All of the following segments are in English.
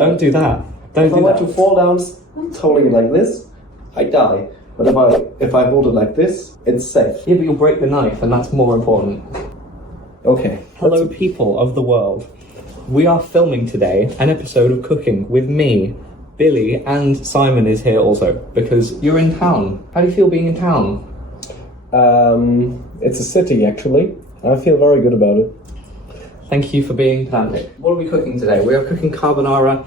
Don't do that. Don't If I do were that. to fall down holding it like this, I die. But if I hold it like this, it's safe. Yeah, but you'll break the knife, and that's more important. Okay. Hello, people of the world. We are filming today an episode of Cooking with me, Billy, and Simon is here also, because you're in town. How do you feel being in town? It's a city, actually. I feel very good about it. Thank you for being pedantic. What are we cooking today? We are cooking carbonara.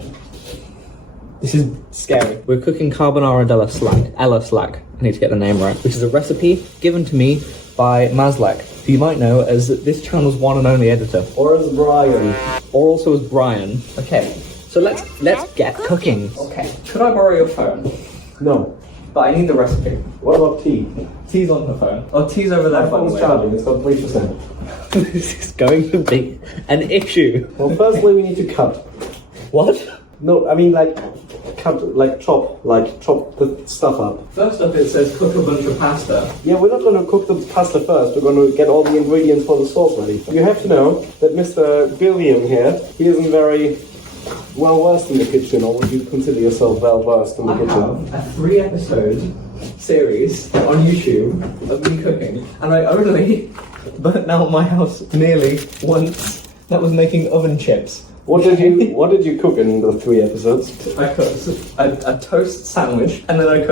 This is scary. We're cooking Carbonara Ela Slak. Ela Slak. I need to get the name right. Which is a recipe given to me by Maslak, who you might know as this channel's one and only editor. Or as Brian. Or also as Brian. Okay, so let's get cooking. Okay, could I borrow your phone? No. But I need the recipe. What about tea? Tea's on her phone. Oh, tea's over there. My phone's charging, it's got 3%. This is going to be an issue. Well, firstly we need to cut. What? No, I mean chop the stuff up. First up it says cook a bunch of pasta. Yeah, we're not going to cook the pasta first, we're going to get all the ingredients for the sauce ready. You have to know that Mr. Billyyy here, he isn't very well versed in the kitchen, or would you consider yourself well versed in the kitchen? I have a 3-episode series on YouTube of me cooking, and I only burnt out my house nearly once. That was making oven chips. What did you cook in the 3 episodes? I cooked a toast sandwich, and then I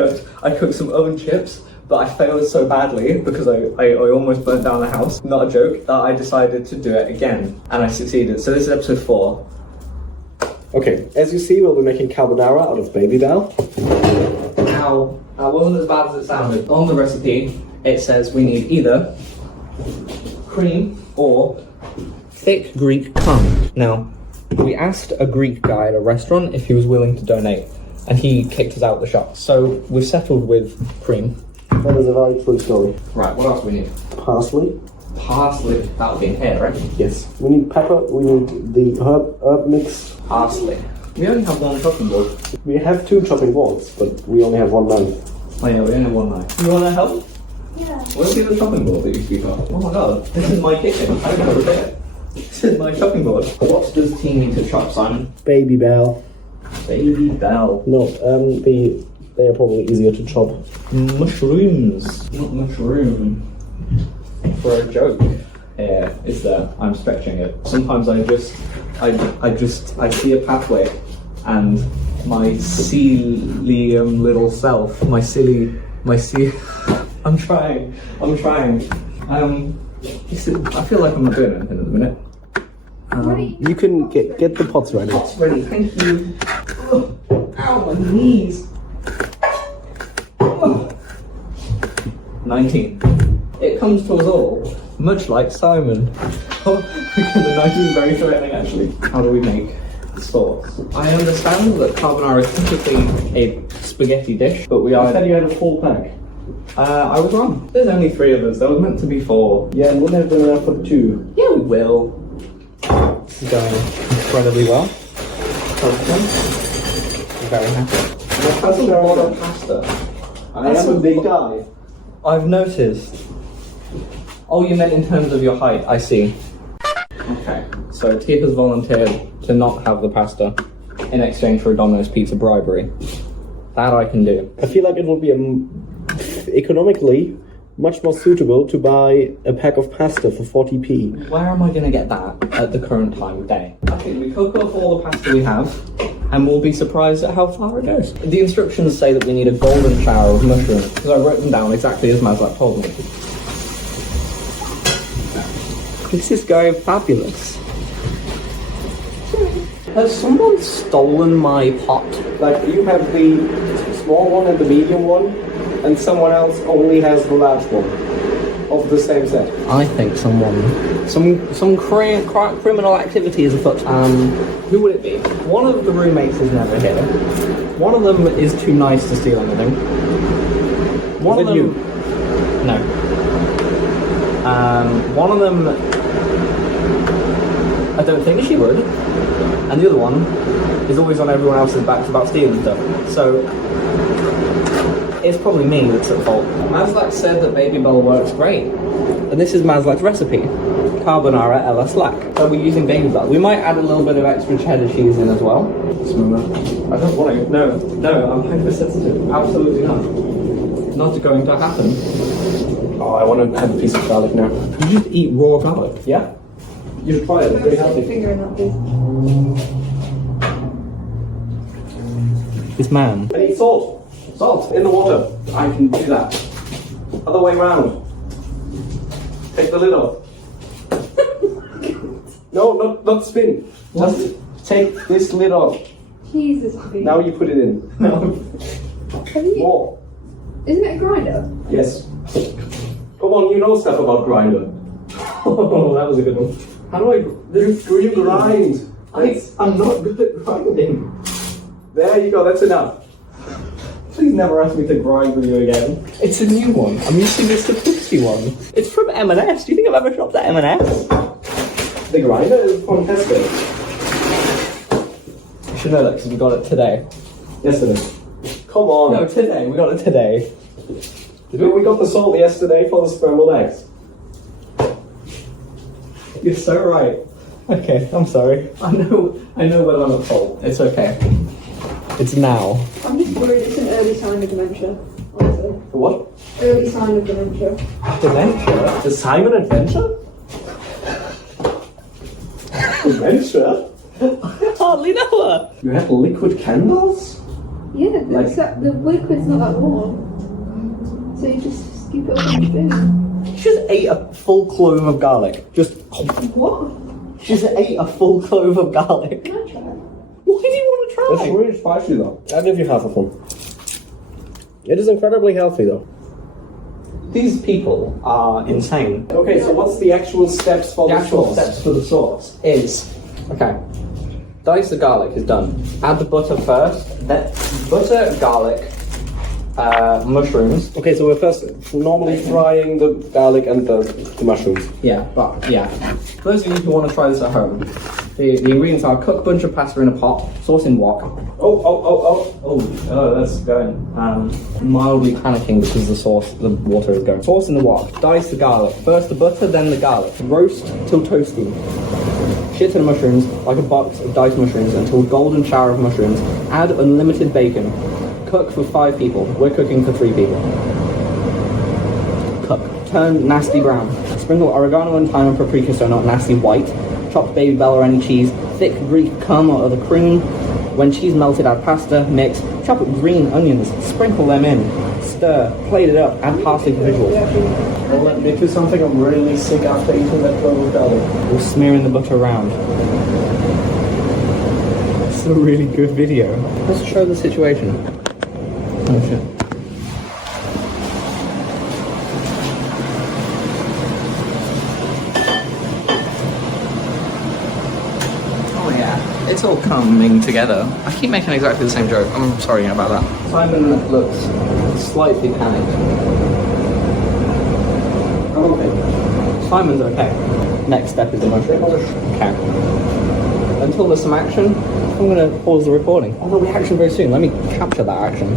cooked some oven chips, but I failed so badly because I almost burnt down the house. Not a joke. That I decided to do it again, and I succeeded. So this is episode 4. Okay, as you see, we'll be making carbonara out of baby dal. Now, that wasn't as bad as it sounded. On the recipe, it says we need either cream or thick Greek cum. Now, we asked a Greek guy at a restaurant if he was willing to donate, and he kicked us out the shop. So we've settled with cream. That is a very true story. Right, what else do we need? Parsley. Parsley. That'll be in here, right? Yes. We need pepper, we need the herb mix. Parsley. We only have one chopping board. We have 2 chopping boards, but we only have 1 knife. Oh yeah, we only have 1 knife. You want to help? Yeah. Where's the other chopping board that you speak of? Oh my god, this is my kitchen. I don't know what it is. This is my chopping board. What does tea need to chop, Simon? Baby bell. Baby bell. No, they are probably easier to chop. Mushrooms. Not mushroom. For a joke. Yeah, it's there. I'm stretching it. Sometimes I see a pathway, and my celium little self, I'm trying. I feel like I'm not doing anything at the minute. You can get the pots ready. Pots ready, thank you. Ow, my knees. 19. It comes to us all, much like Simon. Because the 19 is very threatening, actually. How do we make sauce? I understand that carbonara is typically a spaghetti dish, but we I are... said you had a full pack. I was wrong. There's only 3 of us. There was meant to be 4. Yeah, and wouldn't have been enough for 2. Yeah, we will. This is going incredibly well. Very happy. That's a lot of pasta. I am a big guy. I've noticed. Oh, you meant in terms of your height, I see. Okay, so Tia has volunteered to not have the pasta in exchange for a Domino's pizza bribery. That I can do. I feel like it would be economically much more suitable to buy a pack of pasta for 40p. Where am I going to get that at the current time of day? I think we cook off all the pasta we have, and we'll be surprised at how far it goes. The instructions say that we need a golden shower of mushrooms, because I wrote them down exactly as Maslak told me. This is going fabulous. Has someone stolen my pot? Like, you have the small one and the medium one, and someone else only has the large one of the same set. I think some criminal activity is afoot. Who would it be? One of the roommates is never here. One of them is too nice to steal anything. One of them... you? No. One of them... I don't think she would. And the other one is always on everyone else's backs about stealing stuff. So... it's probably me that's at fault. Maslak said that Baby Bell works great. And this is Maslak's recipe. Carbonara Ela Slak. So we're using Billyyy. We might add a little bit of extra cheddar cheese in as well. I don't want to. No, I'm hypersensitive. Absolutely not. Not going to happen. Oh, I want to have a piece of garlic now. You just eat raw garlic. Yeah? You should try it. It's very healthy. Finger in that, please. This man. I need salt. Salt in the water. I can do that. Other way round. Take the lid off. No, not spin. Just take this lid off. Jesus. Now you put it in. Have you, More. isn't it a grinder? Yes. Come on, you know stuff about grinder. Oh, that was a good one. How do I? You grind. I'm not good at grinding. There you go, that's enough. Please never ask me to grind with you again. It's a new one. I'm using this Tipsy one. It's from M&S. Do you think I've ever shopped at M&S? The grinder is fantastic. You should know that because we got it today. Yesterday. Come on. No, today. We got it today. We got the salt yesterday for the scrambled eggs. You're so right. Okay, I'm sorry. I know when I'm at fault. It's okay. It's now. I'm just worried it's an early sign of dementia, honestly. What? Early sign of dementia. Dementia? The Simon Adventure? Adventure? I hardly know her. You have liquid candles? Yeah, Like- except the liquid's not that warm. So you just scoop it up in your spoon. She just ate a full clove of garlic. Just. What? She just ate a full clove of garlic. Can I try? Why do you want to try? It's really spicy though. I'll give you half of one. It is incredibly healthy though. These people are insane. Okay, so what's the actual steps for The the actual sauce? steps for the sauce is, okay, dice the garlic is done. Add the butter first, then butter, garlic, mushrooms. Okay, so we're first normally frying the garlic and the mushrooms. Yeah, but yeah. For those of you who want to try this at home, the ingredients are cooked bunch of pasta in a pot, sauce in wok. Oh, that's going. Mildly panicking because the water is going. Sauce in the wok. Dice the garlic. First the butter, then the garlic. Roast till toasty. Shit in mushrooms, like a box of diced mushrooms, until golden shower of mushrooms. Add unlimited bacon. Cook for 5 people. We're cooking for 3 people. Cook. Turn nasty brown. Sprinkle oregano and thyme and paprika so not nasty white. Chopped baby bell or any cheese. Thick Greek cum or other cream. When cheese melted, add pasta. Mix. Chop green onions. Sprinkle them in. Stir. Plate it up. Add parsley for visuals. Well, let me do something. I'm really sick after eating that clove of garlic. We're smearing the butter around. It's a really good video. Let's show the situation. Oh shit. Oh yeah, it's all coming together. I keep making exactly the same joke. I'm sorry about that. Simon looks slightly panicked. I'm okay. Simon's okay. Next step is the mushrooms. Okay. Until there's some action, I'm going to pause the recording. Oh, there'll be action very soon. Let me capture that action.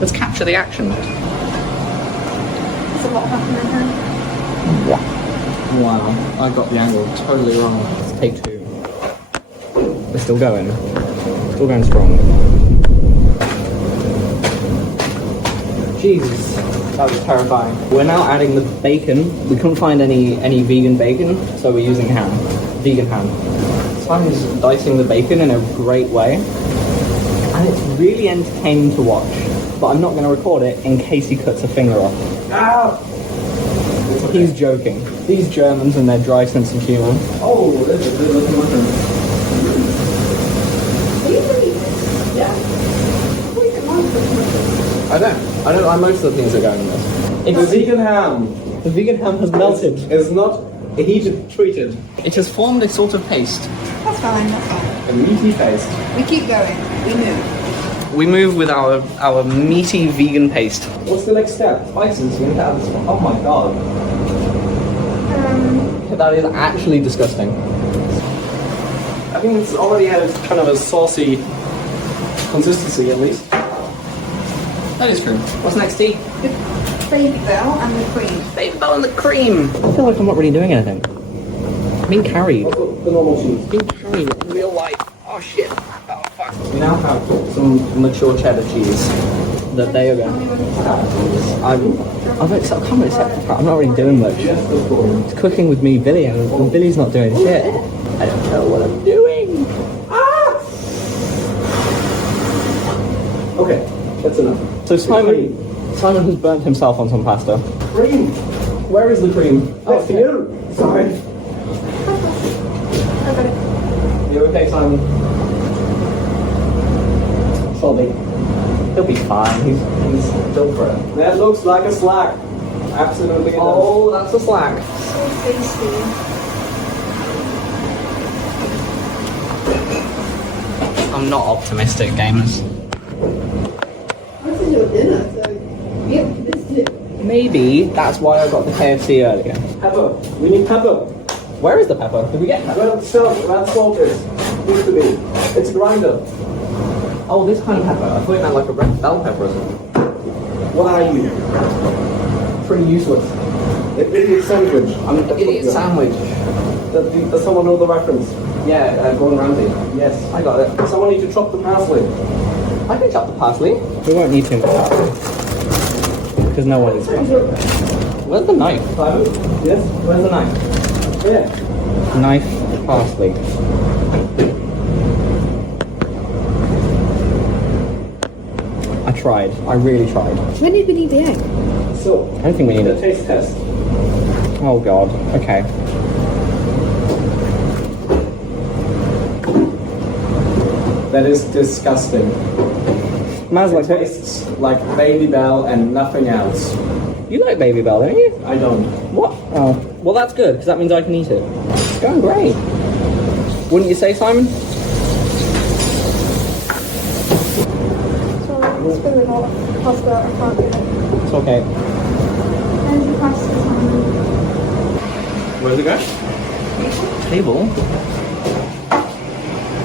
Let's capture the action. There's a lot happening here. Yeah. Wow, I got the angle totally wrong. Let's take 2. They're still going. Still going strong. Jesus, that was terrifying. We're now adding the bacon. We couldn't find any vegan bacon, so we're using ham. Vegan ham. Simon's dicing the bacon in a great way. And it's really entertaining to watch. But I'm not going to record it in case he cuts a finger off. Ah! He's joking. These Germans and their dry sense of humour. Oh, there's a good looking mushroom. I don't. Most of the things are going in this. The vegan ham The vegan ham has melted. is not heated treated. It has formed a sort of paste. That's fine, that's fine. A meaty paste. We keep going. We move. We move with our meaty vegan paste. What's the next step? Spices. We need to add this one. Oh my god. That is actually disgusting. I think it's already had kind of a saucy consistency at least. That is true. What's next, T? The baby bell and the cream. Baby bell and the cream. I feel like I'm not really doing anything. Being carried. I've got the normal cheese. Being carried in real life. Oh shit. Oh fuck. We now have some mature cheddar cheese that they are going to... I'm not really doing much. It's cooking with me, Billy, and Billy's not doing shit. I don't know what I'm doing. Okay, that's enough. So Simon has burnt himself on some pasta. Cream! Where is the cream? Next to you! Sorry. You okay, Simon? Sorry. He'll be fine. He's built for it. That looks like a slack. Absolutely. it Oh, that's a slack. So tasty. I'm not optimistic, gamers. This is your dinner, so yep, this is it. Maybe that's why I got the KFC earlier. does. Pepper. We need pepper. Where is the pepper? Did we get pepper? Where the salt is. Used to be. It's a grinder. Oh, this kind of pepper. I thought it meant like a red bell pepper or something. What are you? Pretty useless. An idiot sandwich. I'm an idiot sandwich. Does someone know the reference? Yeah, Gordon Ramsay. Yes. I got it. Someone need to chop the parsley. I can chop the parsley. We won't need too much parsley. Because no one eats parsley. Where's the knife? Simon? Yes? Where's the knife? Yeah. Knife, parsley. I tried. I really tried. When did we need the egg? So, I don't think we need the it. taste test. Oh god. Okay. That is disgusting. Maslak, It tastes like Baby Bell and nothing else. you like Baby Bell, don't you? I don't. What? Oh. Well, that's good, because that means I can eat it. It's going great. Wouldn't you say, Simon? Sorry, I'm spilling all the pasta. I can't do it. It's okay. There's the pasta. Where's it go? Table.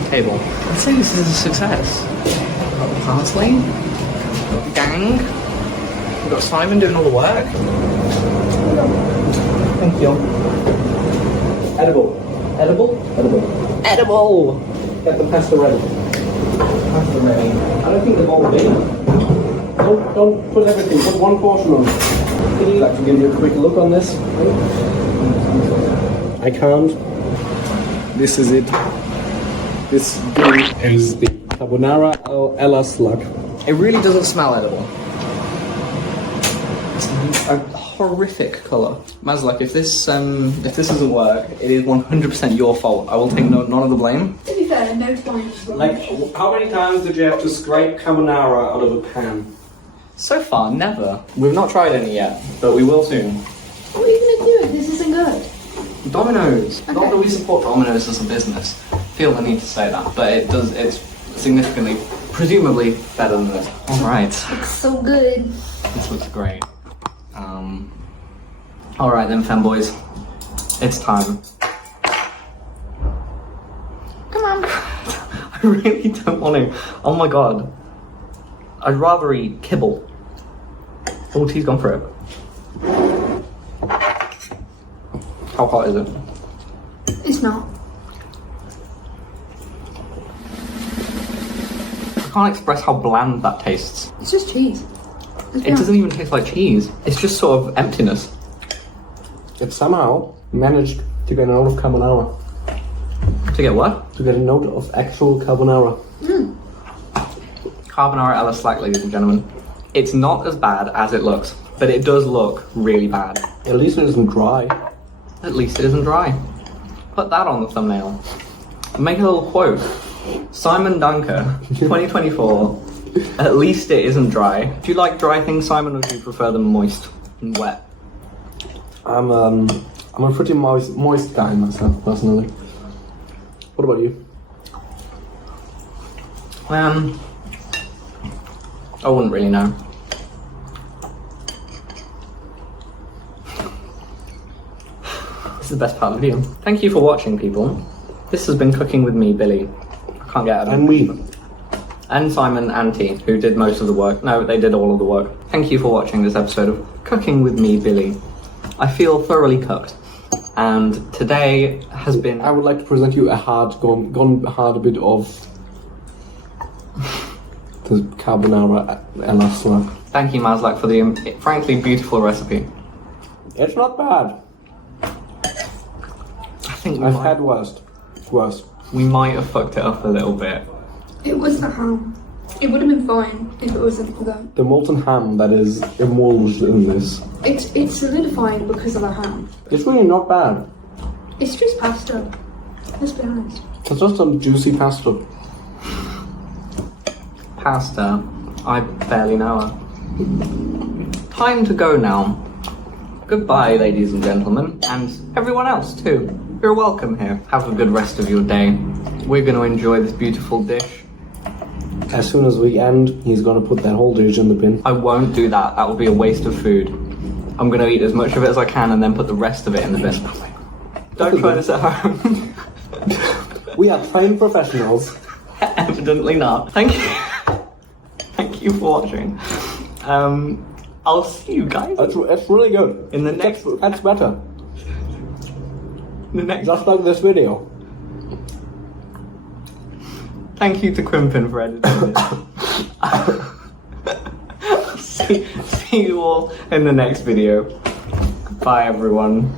Table. I'd say this is a success. Got the parsley. Got the gang. We've got Simon doing all the work. Thank you. Edible. Edible? Edible. Edible! Get the pasta ready. Pasta ready. I don't think they've all been. Don't put everything. Put one portion on. Would you like to give you a quick look on this? I can't. This is it. This is the Carbonara Ela Slak. It really doesn't smell edible. It's a horrific colour. Maslak, if this doesn't work, it is 100% your fault. I will take none of the blame. To be fair, no time. Like, how many times did you have to scrape carbonara out of a pan? So far, never. We've not tried any yet, but we will soon. What are you gonna do if this isn't good? Domino's. Okay. Not that we support Domino's as a business. Feel the need to say that, but it's significantly, presumably better than this. All right, Looks so good. this looks great. All right then, fanboys, it's time. Come on. I really don't want to. Oh my god, I'd rather eat kibble. Oh, tea's gone for it. How hot is it? It's not. I can't express how bland that tastes. It's just cheese. It doesn't even taste like cheese. It's just sort of emptiness. It somehow managed to get a note of carbonara. To get what? To get a note of actual carbonara. Carbonara Ela Slak, ladies and gentlemen. It's not as bad as it looks, but it does look really bad. At least it isn't dry. At least it isn't dry. Put that on the thumbnail. Make a little quote. Simon Dunker, 2024. At least it isn't dry. Do you like dry things, Simon, or do you prefer them moist and wet? I'm a pretty moist guy myself, personally. What about you? I wouldn't really know. This is the best part of the video. Thank you for watching, people. This has been Cooking with me, Billy. I can't get out of it. And we. And Simon and T, who did most of the work. No, they did all of the work. Thank you for watching this episode of Cooking with me, Billy. I feel thoroughly cooked. and today has been... I would like to present you a gone hard a bit of the Carbonara Ela Slak. Thank you, Maslak, for the frankly beautiful recipe. It's not bad. I think I've had worse. we might have fucked it up a little bit. It was the ham. It would have been fine if it wasn't for that. The molten ham that is emulged in this. It's solidifying because of the ham. It's really not bad. It's just pasta. Let's be honest. It's just some juicy pasta. Pasta, I barely know her. Time to go now. Goodbye, ladies and gentlemen, and everyone else too. You're welcome here. Have a good rest of your day. We're going to enjoy this beautiful dish. As soon as we end, he's gonna put that whole dish in the bin. I won't do that. That would be a waste of food. I'm going to eat as much of it as I can and then put the rest of it in the bin. Don't try this at home. We are trained professionals. Evidently not. Thank you. Thank you for watching. I'll see you guys It's really good. in the next... That's better. The next... Just like this video. Thank you to Quimpin for editing this. See you all in the next video. Bye, everyone.